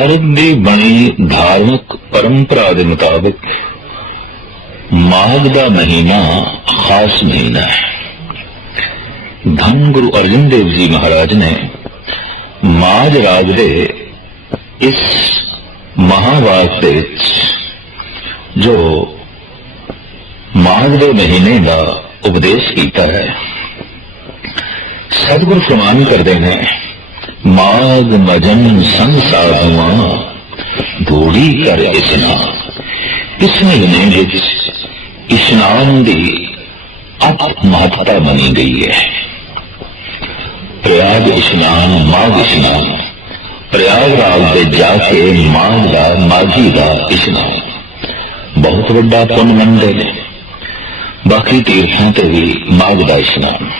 ਭਾਰਤ ਦੀ ਬਣੀ ਧਾਰਮਿਕ ਪਰੰਪਰਾ ਦੇ ਮੁਤਾਬਕ ਮਾਘ ਦਾ ਮਹੀਨਾ ਖਾਸ ਮਹੀਨਾ ਹੈ। ਧੰਨ ਗੁਰੂ ਅਰਜਨ ਦੇਵ ਜੀ ਮਹਾਰਾਜ ਨੇ ਮਾਝ ਰਾਜ ਦੇ ਇਸ ਮਹਾਵਾਕ ਦੇ ਵਿੱਚ ਜੋ ਮਾਘ ਦੇ ਮਹੀਨੇ ਦਾ ਉਪਦੇਸ਼ ਕੀਤਾ ਹੈ। ਸਤਿਗੁਰ ਫਰਮਾਨ ਕਰਦੇ ਨੇ ਮਾਗ ਮਜਨ ਸੰਗ ਸਾਧੂਆਂ ਕਰ ਇਸਨਾਨ ਇਸ ਮਹੀਨੇ ਵਿੱਚ ਇਸ਼ਨਾਨ ਦੀ ਅਤ ਮਹੱਤਤਾ ਬਣੀ ਗਈ ਹੈ। ਪ੍ਰਯਾਗ ਇਸ਼ਨਾਨ ਮਾਘ ਇਸ਼ਨਾਨ ਪ੍ਰਯਾਗ ਰਾਜ ਦੇ ਜਾ ਕੇ ਮਾਘ ਦਾ, ਮਾਘੀ ਦਾ ਇਸ਼ਨਾਨ ਬਹੁਤ ਵੱਡਾ ਪੁੰਨ ਮੰਨਦੇ ਨੇ। ਬਾਕੀ ਤੀਰਥਾਂ ਤੇ ਵੀ ਮਾਘ ਦਾ ਇਸ਼ਨਾਨ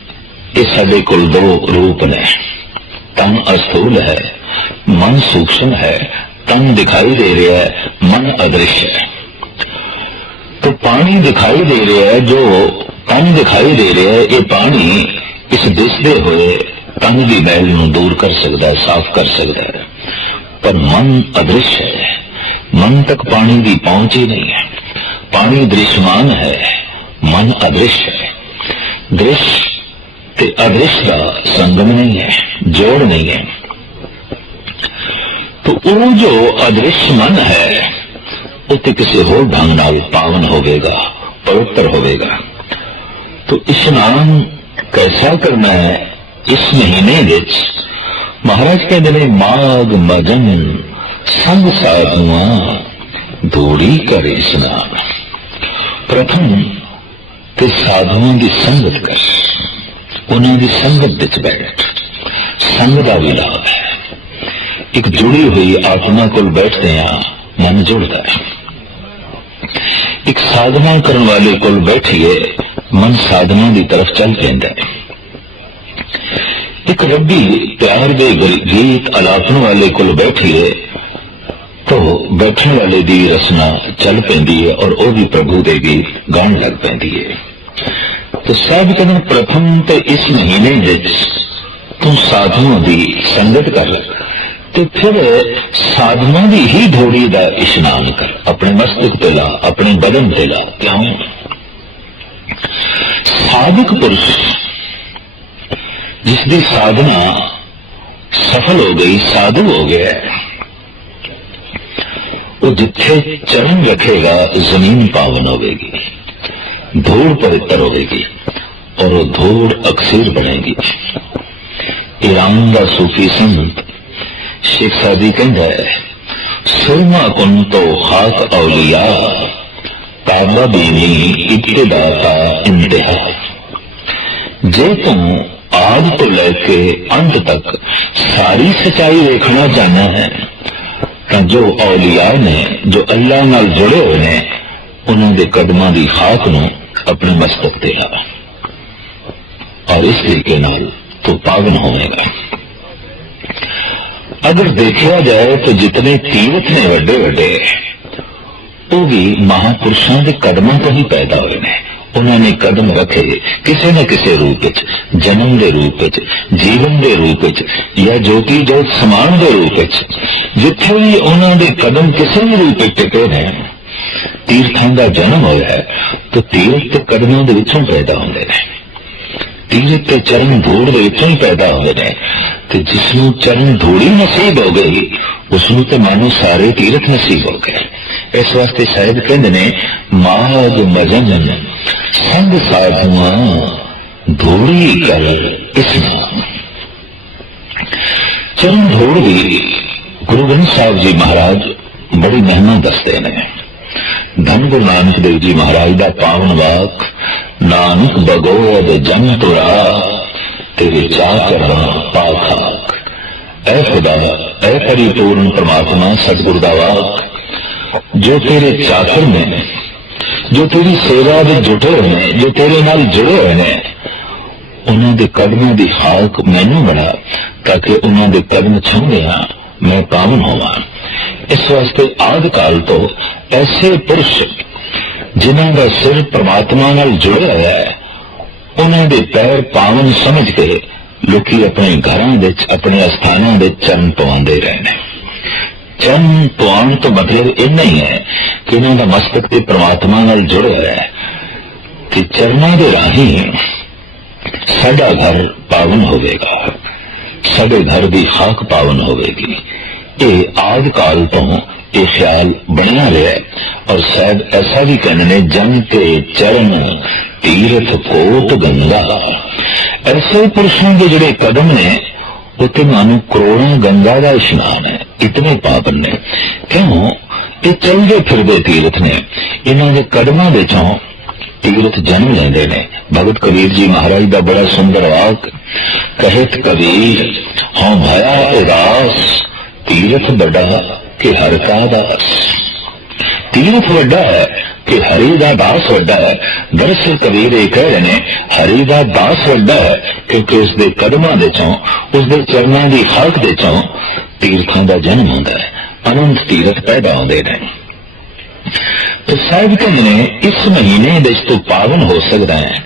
ਇਹ ਸਾਡੇ ਕੋਲ ਦੋ ਰੂਪ ਨੇ। ਤਨ ਅਸੂਲ ਹੈ, ਮਨ ਸੂਖਸ਼ਮ ਹੈ, ਤਨ ਦਿਖਾਈ ਦੇ ਰਿਹਾ ਹੈ, ਮਨ ਅਦ੍ਰਿਸ਼ ਹੈ। तो पानी दिखाई दे रहा है जो तन दिखाई दे रहा है ये पानी इस दिसदे हुए तन की महल ਨੂੰ ਦੂਰ ਕਰ ਸਕਦਾ ਹੈ, ਸਾਫ਼ ਕਰ ਸਕਦਾ ਹੈ। ਪਰ ਮਨ ਅਦ੍ਰਿਸ਼ ਹੈ, ਮਨ ਤੱਕ ਪਾਣੀ ਦੀ ਪਹੁੰਚ ਹੀ ਨਹੀਂ ਹੈ। ਪਾਣੀ ਦ੍ਰਿਸ਼ਮਾਨ ਹੈ, ਮਨ ਅਦ੍ਰਿਸ਼ ਹੈ। ਦ੍ਰਿਸ਼ ਤੇ ਅਦ੍ਰਿਸ਼ ਦਾ ਸੰਗਮ ਨਹੀਂ ਹੈ ਜੋੜ ਨਹੀਂ ਹੈ तो ਉਹ ਜੋ ਅਦ੍ਰਿਸ਼ ਮਨ ਹੈ ਉਹ ਤੇ ਕਿਸੇ ਹੋਰ ਢੰਗ ਨਾਲ ਪਾਵਨ ਹੋਵੇਗਾ ਪਵਿੱਤਰ ਹੋਵੇਗਾ तो ਇਸ਼ਨਾਨ कैसा ਕਰਨਾ ਹੈ ਇਸ ਮਹੀਨੇ ਵਿੱਚ ਮਹਾਰਾਜ ਕਹਿੰਦੇ ਨੇ ਮਾਗ ਮਜਨ ਸੰਗ ਸਾਧੂਆਂ ਧੂੜੀ ਕਰ ਇਸ਼ਨਾਨ ਪ੍ਰਥਮ ਤੇ ਸਾਧੂਆਂ ਦੀ ਸੰਗਤ ਕਰ ਉਹਨਾਂ ਦੀ ਸੰਗਤ ਵਿੱਚ ਬੈਠ ਸੰਗ ਦਾ ਵੀ ਲਾਭ ਹੈ। ਇੱਕ ਜੁੜੀ ਹੋਈ ਆਤਮਾ ਕੋਲ ਬੈਠਦੇ ਆ ਮਨ ਜੁੜਦਾ ਹੈ। ਇੱਕ ਸਾਧਨਾ ਕਰਨ ਵਾਲੇ ਕੋਲ ਬੈਠੀਏ, ਮਨ ਸਾਧਨਾ ਦੀ ਤਰਫ ਚੱਲ ਪੈਂਦਾ ਹੈ। ਇੱਕ ਰੱਬੀ ਪਿਆਰ ਦੇ ਗੀਤ ਅਲਾਪਨ ਵਾਲੇ ਕੋਲ ਬੈਠੀਏ, ਤੋ ਬੈਠਣ ਵਾਲੇ ਦੀ ਰਸਨਾ ਚੱਲ ਪੈਂਦੀ ਹੈ ਔਰ ਉਹ ਵੀ ਪ੍ਰਭੂ ਦੇ ਗੀਤ ਗਾਉਣ ਲੱਗ ਪੈਂਦੀ ਹੈ। ਤੇ ਸਭ ਕਹਿੰਦੇ ਪ੍ਰਥਮ ਤੇ ਇਸ ਮਹੀਨੇ ਵਿੱਚ ਤੂੰ ਸਾਧੂਆਂ ਦੀ ਸੰਗਤ ਕਰ ਤੇ ਫਿਰ ਸਾਧੂਆਂ ਦੀ ਹੀ ਧੋੜੀ ਦਾ ਇਸ਼ਨਾਨ ਕਰ। ਆਪਣੇ ਮਸਤਕ ਤੇ ਲਾ, ਆਪਣੇ ਬਦਨ ਤੇ ਲਾ, ਕਿਉਂ? ਸਾਧਕ ਪੁਰਸ਼ ਜਿਸ ਦੀ ਸਾਧਨਾ ਸਫਲ ਹੋ ਗਈ, ਸਾਧੂ ਹੋ ਗਿਆ, ਉਹ ਜਿੱਥੇ ਚਰਨ ਰੱਖੇਗਾ, ਜ਼ਮੀਨ ਪਾਵਨ ਹੋਵੇਗੀ। ਧੂੜ ਪਵਿੱਤਰ ਹੋਵੇਗੀ ਔਰ ਉਹ ਧੂੜ ਅਕਸੀਰ ਬਣੇਗੀ ਈਰਾਨ ਦਾ ਸੂਫੀ ਸੰਤ ਸ਼ੇਖ ਸਾਦੀ ਕਹਿੰਦਾ ਹੈ ਸੁਰਮਾ ਕੁਨ ਤੋ ਖਾਸ ਔਲੀਆ ਕਾਬਾ ਬੀਨੀ ਇਬਤਦਾ ਦਾ ਇੰਤਹਾ ਜੇ ਤੂੰ ਆਦ ਤੋਂ ਲੈ ਕੇ ਅੰਤ ਤੱਕ ਸਾਰੀ ਸਚਾਈ ਵੇਖਣਾ ਚਾਹਨਾ ਹੈ ਤਾਂ ਜੋ ਔਲੀਆ ਨੇ ਜੋ ਅੱਲਾ ਨਾਲ ਜੁੜੇ ਹੋਏ ਨੇ ਉਹਨਾਂ ਦੇ ਕਦਮਾਂ ਦੀ ਖਾਕ ਨੂੰ ਆਪਣੇ ਮਸਤਕ ਤੇ ਲਾ ਔਰ ਇਸ ਤਰੀਕੇ ਨਾਲ ਤੂੰ ਪਾਵਨ ਹੋਵੇਗਾ ਅਗਰ ਦੇਖਿਆ ਜਾਏ ਤਾਂ ਜਿਤਨੇ ਤੀਰਥ ਨੇ ਵੱਡੇ ਉਹ ਵੀ ਮਹਾਪੁਰਸ਼ਾਂ ਦੇ ਕਦਮਾਂ ਤੋਂ ਹੀ ਪੈਦਾ ਹੋਏ ਨੇ ਉਹਨਾਂ ਨੇ ਕਦਮ ਰੱਖੇ ਕਿਸੇ ਨਾ ਕਿਸੇ ਰੂਪ ਵਿੱਚ ਜਨਮ ਦੇ ਰੂਪ ਵਿੱਚ ਜੀਵਨ ਦੇ ਰੂਪ ਵਿੱਚ ਜਾਂ ਜੋਤੀ ਜੋਤ ਸਮਾਨ ਦੇ ਰੂਪ ਵਿੱਚ ਜਿੱਥੇ ਵੀ ਉਹਨਾਂ ਦੇ ਕਦਮ ਕਿਸੇ ਵੀ ਰੂਪ ਵਿੱਚ ਟਿਕੇ ਨੇ ਤੀਰਥਾਂ ਦਾ ਜਨਮ ਹੋਇਆ ਹੈ, ਤਾਂ ਤੀਰਥ ਤੇ ਕਦਮਾਂ ਦੇ ਵਿੱਚੋਂ ਪੈਦਾ ਹੁੰਦੇ ਨੇ। ਤੀਰਥ ਤੇ ਚਰਨ ਧੂੜ ਦੇ ਵਿੱਚੋਂ ਹੀ ਪੈਦਾ ਹੋਏ ਨੇ। ਤੇ ਜਿਸ ਨੂੰ ਚਰਨ ਧੂੜੀ ਨਸੀਬ ਹੋ ਗਈ ਉਸ ਨੂੰ ਤੇ ਮਾਨੋ ਸਾਰੇ ਤੀਰਥ ਨਸੀਬ ਹੋ ਗਏ। ਇਸ ਵਾਸਤੇ ਸ਼ਾਇਦ ਕਹਿੰਦੇ ਨੇ ਮਾਗ ਮਜਨ, ਸੰਗ ਸਾਧੂਆਂ, ਧੂੜੀ ਕਰ ਇਸਨਾਨ ਚਰਨ ਧੂੜ ਵੀ ਗੁਰੂ ਗ੍ਰੰਥ ਸਾਹਿਬ ਜੀ ਮਹਾਰਾਜ ਬੜੀ ਮਹਿਮਾ ਦੱਸਦੇ ਨੇ। ਧੰਨ ਗੁਰੂ ਨਾਨਕ ਦੇਵ ਜੀ ਮਹਾਰਾਜ ਦਾ ਪਾਵਨ ਵਾਕ, ਨਾਨਕ ਬਗੋਦ ਜਨ ਤੁਰਾ, ਤੇਰੇ ਚਾਹ ਕਰਾਂ ਪਾਖਾਕ ਐ ਖੁਦਾ, ਐ ਪਰਿਪੂਰਨ ਪ੍ਰਮਾਤਮਾ ਸਤਿਗੁਰ ਦਾ ਵਾਕ, ਜੋ ਤੇਰੇ ਚਾਕਰ ਨੇ, ਜੋ ਤੇਰੀ ਸੇਵਾ ਦੇ ਜੁਟੇ ਹੋਏ ਨੇ, ਜੋ ਤੇਰੇ ਨਾਲ ਜੁੜੇ ਹੋਏ ਨੇ, ਉਹਨਾਂ ਦੇ ਕਦਮਾਂ ਦੀ ਹਾਲਕ ਮੈਨੂੰ ਬਣਾ ਤਾਂ ਕਿ ਉਹਨਾਂ ਦੇ ਕਦਮ ਛੂੰਦਿਆਂ ਮੈਂ ਪਾਵਨ ਹੋਵਾਂ। ਇਸ ਵਾਸਤੇ ਆਦ ਕਾਲ ਤੋਂ ਐਸੇ ਪੁਰਸ਼ ਜਿਨ੍ਹਾਂ ਦਾ ਸਿਰ ਪ੍ਰਮਾਤਮਾ ਨਾਲ ਜੁੜਿਆ ਹੋਇਆ ਹੈ, ਉਹਨਾਂ ਦੇ ਪੈਰ ਪਾਵਨ ਸਮਝ ਕੇ ਲੋਕੀ ਆਪਣੇ ਘਰਾਂ ਵਿੱਚ ਆਪਣੇ ਅਸਥਾਨਾਂ ਦੇ ਚਰਨ ਪਵਾਉਂਦੇ ਰਹੇ ਨੇ ਚਰਨ ਪਵਾਉਣ ਤੋਂ ਮਤਲਬ ਇੰਨਾ ਹੀ ਹੈ ਕਿ ਉਹਨਾਂ ਦਾ ਮਸਤਕ ਤੇ ਪ੍ਰਮਾਤਮਾ ਨਾਲ ਜੁੜਿਆ ਹੈ ਕਿ ਚਰਨਾਂ ਦੇ ਰਾਹੀਂ ਸਾਡਾ ਘਰ ਪਾਵਨ ਹੋਵੇਗਾ, ਸਾਡੇ ਘਰ ਦੀ ਖਾਕ ਪਾਵਨ ਹੋਵੇਗੀ। ਇਹ ਆਦ ਕਾਲ ਤੋਂ ਇਹ ਖਿਆਲ ਬਣਿਆ ਰਿਹਾ ਔਰ ਸਾਹਿਬ ਐਸਾ ਵੀ ਕਹਿੰਦੇ ਜਨ ਤੇ ਚਰਨ, ਤੀਰਥ, ਕੋਟ, ਗੰਗਾ। ਐਸੇ ਪੁਰਸ਼ਾਂ ਦੇ ਜਿਹੜੇ ਕਦਮ ਨੇ ਉੱਤੇ ਮਾਨੂੰ ਕਰੋੜਾਂ ਗੰਗਾ ਦਾ ਇਸ਼ਨਾਨ ਹੈ। ਇਤਨੇ ਪਾਵਨ ਨੇ। ਕਿਉਂ? ਇਹ ਚੱਲਦੇ ਫਿਰਦੇ ਤੀਰਥ ਨੇ। ਇਹਨਾਂ ਦੇ ਕਦਮਾਂ ਵਿੱਚੋਂ ਤੀਰਥ ਜਨਮ ਲੈਂਦੇ ਨੇ। ਭਗਤ ਕਬੀਰ ਜੀ ਮਹਾਰਾਜ ਦਾ ਬੜਾ ਸੁੰਦਰ ਵਾਕ, ਕਹਿਤ ਕਬੀਰ, ਹਉ ਭਇਆ ਉਦਾਸ ਤੀਰਥ ਵੱਡਾ ਕਿ ਹਰ ਕਾ ਦਾਸ ਤੀਰਥ ਵੱਡਾ ਹੈ ਕਿ ਹਰੀ ਦਾ ਦਾਸ ਵੱਡਾ ਹੈ। ਦਰਅਸਲ ਕਬੀਰ ਇਹ ਕਹਿ ਰਹੇ ਨੇ, ਹਰੀ ਦਾ ਦਾਸ ਵੱਡਾ ਹੈ ਕਿਉਂਕਿ ਉਸ ਦੇ ਕਦਮਾਂ ਦੇ ਚੋਂ ਉਸ ਦੇ ਚਰਨਾਂ ਦੀ ਖਾਕ ਦੇ ਚੋਂ ਤੀਰਥਾਂ ਦਾ ਜਨਮ ਹੁੰਦਾ ਹੈ। ਅਨੰਤ ਤੀਰਥ ਪੈਦਾ ਹੁੰਦੇ ਨੇ। ਤੇ ਸਾਹਿਬ ਕਹਿੰਦੇ ਨੇ, ਇਸ ਮਹੀਨੇ ਵਿੱਚ ਤੂੰ ਪਾਵਨ ਹੋ ਸਕਦਾ ਹੈ,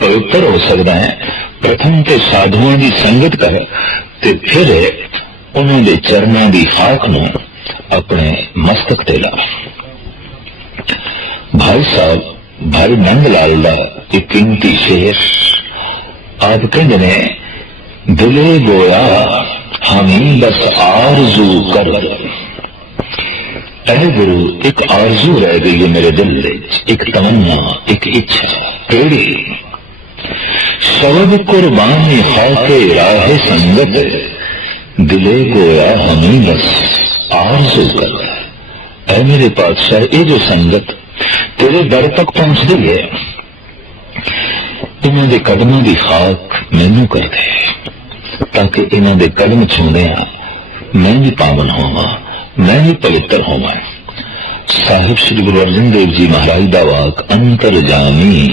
ਪਵਿੱਤਰ ਹੋ ਸਕਦਾ ਹੈ, ਪ੍ਰਥਮ ਤੇ ਸਾਧੂਆਂ ਦੀ ਸੰਗਤ ਕਰ ਤੇ ਫਿਰ ਉਹਨਾਂ ਦੇ ਚਰਨਾਂ ਦੀ ਖਾਕ ਨੂੰ ਆਪਣੇ ਮਸਤਕ ਤੇ ਲਾ। ਭਾਈ ਸਾਹਿਬ, ਭਾਈ ਨੰਦ ਲਾਲ ਦਾ ਇੱਕ ਕੀਮਤੀ ਸ਼ੇਰ ਆਪ ਕਹਿੰਦੇ ਨੇ, ਦਿਲੇ ਗੋਇਆ, ਹਮੀ ਬਸ ਆਰਜ਼ੂ ਕਰ। ਐ ਗੁਰੂ ਇੱਕ ਆਰਜ਼ੂ ਰਹਿ ਗਈ ਹੈ ਮੇਰੇ ਦਿਲ ਵਿੱਚ, ਇੱਕ ਤਮੰਨਾ, ਇੱਕ ਇੱਛਾ, ਕਿਹੜੀ? ਸ਼ਬਦ ਕੁਰਬਾਨੀ ਖਾਕੇ ਰਾਹ ਸੰਗਤ। ਦਿਲੇ ਗੋਇਆ ਹਮੀ ਬਸ ਆਰਜ਼ੂ ਕਰ ਐ ਮੇਰੇ ਪਾਤਸ਼ਾਹ ਇਹ ਜੋ ਸੰਗਤ ਤੇਰੇ ਦਰ ਤੱਕ ਪਹੁੰਚਦੀ ਹੈ ਇਹਨਾਂ ਦੇ ਕਦਮਾਂ ਦੀ ਖਾਕ ਮੈਨੂੰ ਕਰ ਦੇ ਤਾਂ ਕਿ ਇਹਨਾਂ ਦੇ ਕਦਮ ਛੂੰਦਿਆਂ ਮੈਂ ਵੀ ਪਾਵਨ ਹੋਵਾਂ ਮੈਂ ਵੀ ਪਵਿੱਤਰ ਹੋਵਾਂ ਸਾਹਿਬ ਸ੍ਰੀ ਗੁਰੂ ਅਰਜਨ ਦੇਵ ਜੀ ਮਹਾਰਾਜ ਦਾ ਵਾਕ ਅੰਤਰ ਜਾਮੀ